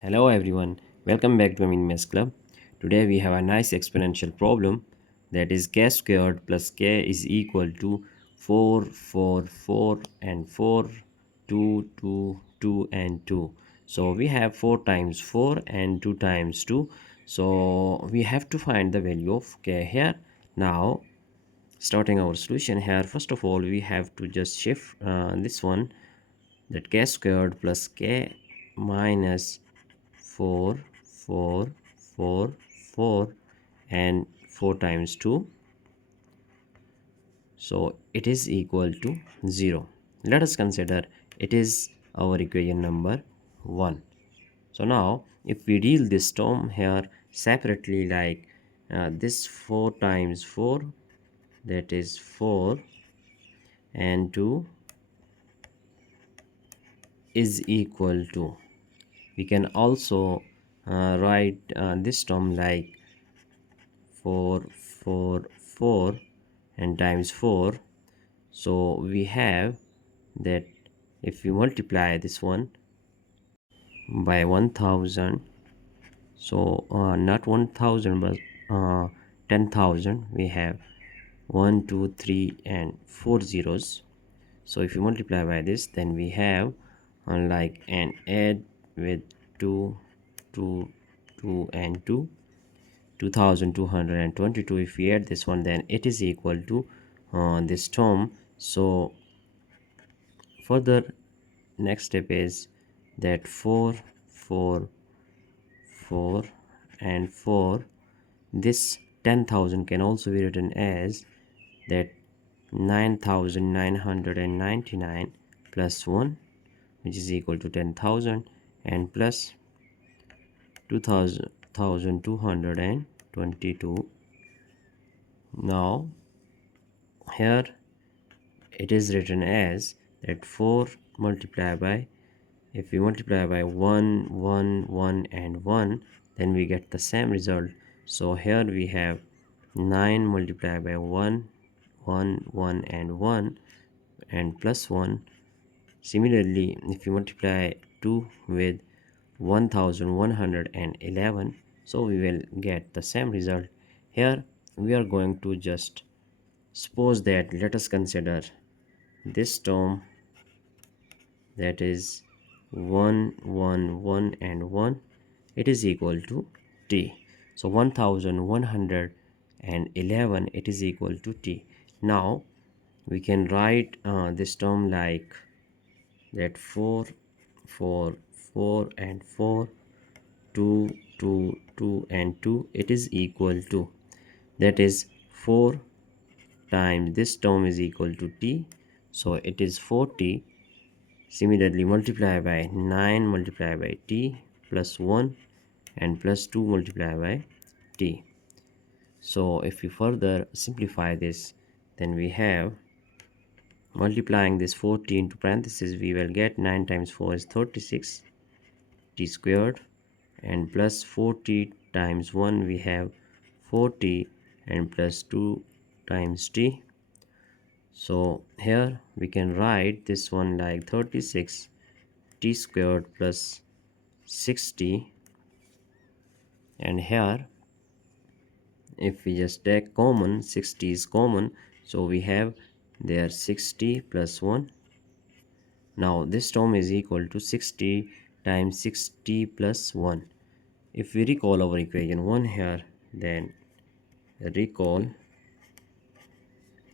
Hello everyone, welcome back to Amin Maths Club. Today we have a nice exponential problem that is k squared plus k is equal to 4, 4, 4 and 4, 2, 2, 2 and 2. So we have 4 times 4 and 2 times 2. So we have to find the value of k here. Now starting our solution here, first of all we have to just shift this one, that k squared plus k minus 4 4 4 4 and 4 times 2, so it is equal to 0. Let us consider it is our equation number 1. So now if we deal this term here separately, like this 4 times 4, that is 4 and 2 is equal to, we can also write this term like 4 4 4 and times 4. So we have that if we multiply this one by 1000, so not 1000 but 10,000, we have 1 2 3 and 4 zeros. So if you multiply by this, then we have like and add with 2 2 2 and 2, 2222. If we add this one, then it is equal to this term. So further, next step is that 4 4 4 and 4, this 10,000 can also be written as that 9,999 plus 1, which is equal to 10,000, and plus 2,222. Now here it is written as that 4 multiplied by, if we multiply by 1 1 1 and 1, then we get the same result. So here we have 9 multiplied by 1 1 1 and 1 and plus 1. Similarly, if you multiply 2 with 1111, so we will get the same result. Here we are going to just suppose that, let us consider this term, that is 1 1 1 and 1, it is equal to t. So 1111, it is equal to t. Now we can write this term like that 4 4 4 and 4, 2 2 2 and 2, it is equal to, that is 4 times this term is equal to t, so it is 40. Similarly, multiply by 9 multiply by t plus 1 and plus 2 multiply by t. So if we further simplify this, then we have, multiplying this 40 into parentheses, we will get 9 times 4 is 36 t squared, and plus 40 times 1 we have 40 and plus 2 times t. So here we can write this one like 36 t squared plus 60, and here if we just take common, 60 is common, so we have there 60 plus 1. Now this term is equal to 60 times 60 plus 1. If we recall our equation 1 here, then recall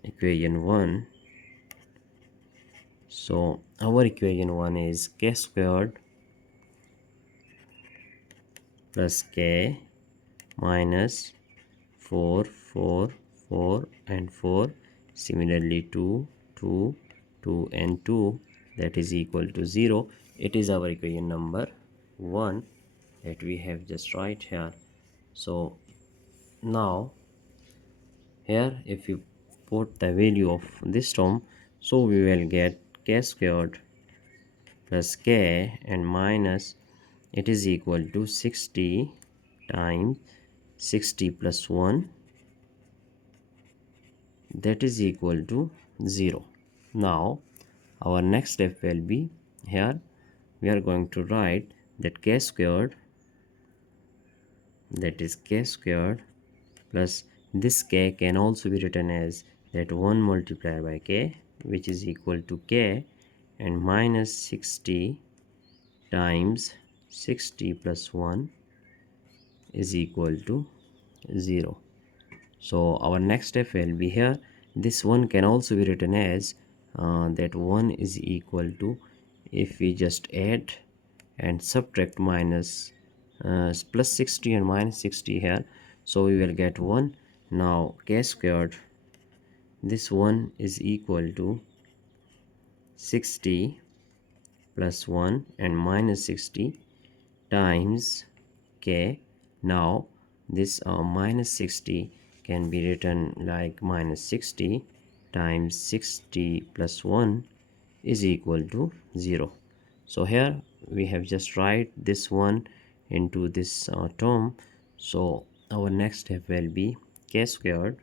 equation 1. So our equation 1 is k squared plus k minus 4 4 4 and 4, similarly 2 2 2 and 2, that is equal to 0. It is our equation number 1 that we have just right here. So now here if you put the value of this term, so we will get k squared plus k and minus, it is equal to 60 times 60 plus 1, that is equal to 0. Now our next step will be, here we are going to write that k squared, that is k squared plus this k can also be written as that 1 multiplied by k, which is equal to k, and minus 60 times 60 plus 1 is equal to 0. So our next step will be here. This one can also be written as that 1 is equal to, if we just add and subtract minus plus 60 and minus 60 here, so we will get 1. Now k squared, this one is equal to 60 plus 1 and minus 60 times k. Now this minus 60 can be written like minus 60 times 60 plus 1 is equal to 0. So here we have just write this one into this term. So our next step will be k squared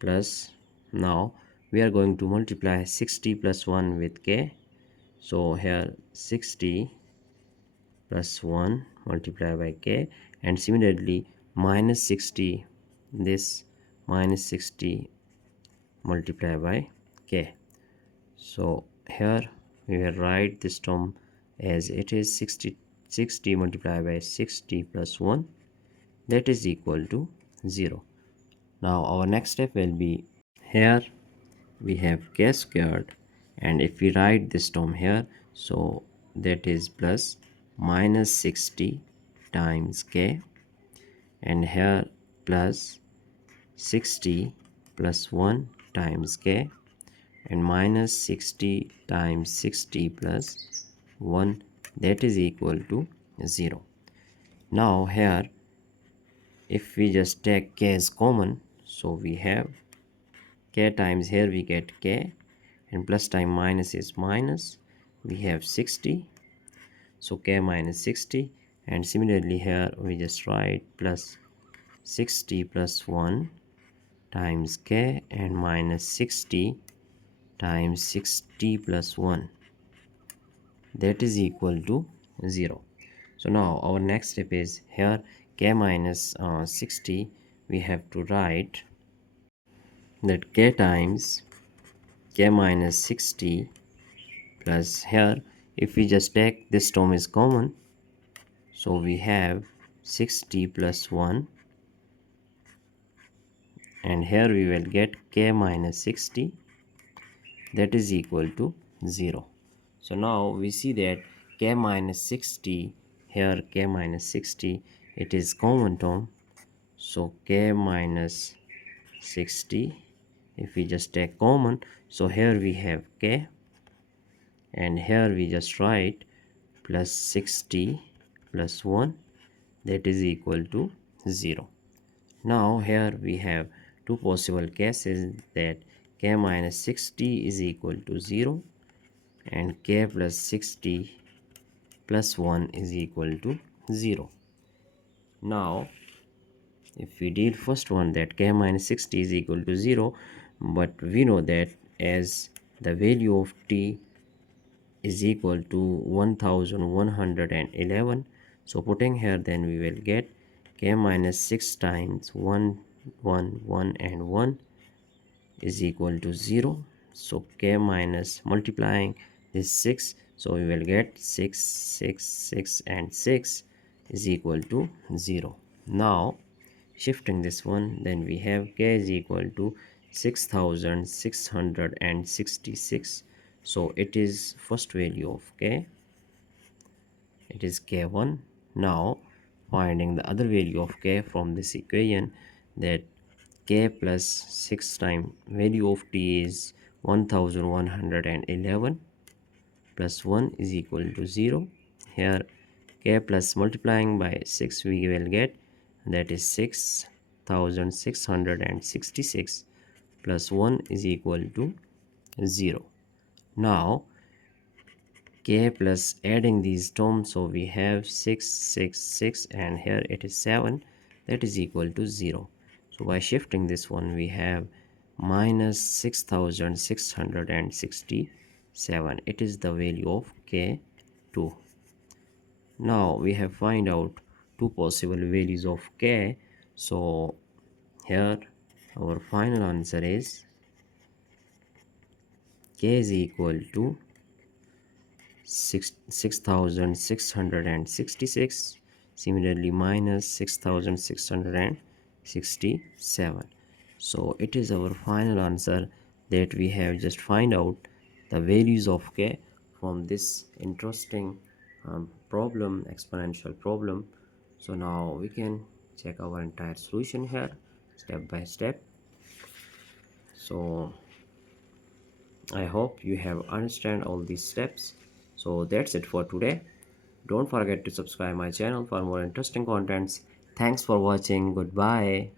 plus, now we are going to multiply 60 plus 1 with k. So here 60 plus 1 multiplied by k, and similarly minus 60, this minus 60 multiplied by k. So here we will write this term as it is 60 multiplied by 60 plus 1, that is equal to 0. Now our next step will be, here we have k squared, and if we write this term here, so that is plus minus 60 times k, and here plus 60 plus 1 times k, and minus 60 times 60 plus 1, that is equal to 0. Now here if we just take k as common, so we have k times, here we get k, and plus time minus is minus, we have 60, so k minus 60, and similarly here we just write plus 60 plus 1 times k, and minus 60 times 60 plus 1, that is equal to 0. So now our next step is, here k minus 60, we have to write that k times k minus 60 plus, here if we just take this term is common, so we have 60 plus 1, and here we will get k minus 60, that is equal to 0. So now we see that k minus 60, here k minus 60, it is common term, so k minus 60, if we just take common, so here we have k, and here we just write plus 60 plus 1, that is equal to 0. Now here we have two possible cases, that k minus 60 is equal to 0, and k plus 60 plus 1 is equal to 0. Now if we deal first one, that k minus 60 is equal to 0, but we know that as the value of t is equal to 1111, so putting here, then we will get k minus 6 times 1 1 1 and 1 is equal to 0. So k minus multiplying this 6, so we will get 6 6 6 and 6 is equal to 0. Now shifting this one, then we have k is equal to 6666. So it is first value of k, it is k1. Now finding the other value of k from this equation, that k plus 6 times value of t is 1111 plus 1 is equal to 0. Here k plus multiplying by 6 we will get, that is 6666 plus 1 is equal to 0. Now k plus adding these terms, so we have 666, and here it is 7, that is equal to 0. So by shifting this one, we have minus 6667, it is the value of k2. Now we have find out two possible values of k. So here our final answer is k is equal to 6666. Similarly minus 6667. So it is our final answer that we have just find out the values of k from this interesting problem, exponential problem. So now we can check our entire solution here step by step. So I hope you have understand all these steps. So that's it for today. Don't forget to subscribe my channel for more interesting contents. Thanks for watching. Goodbye.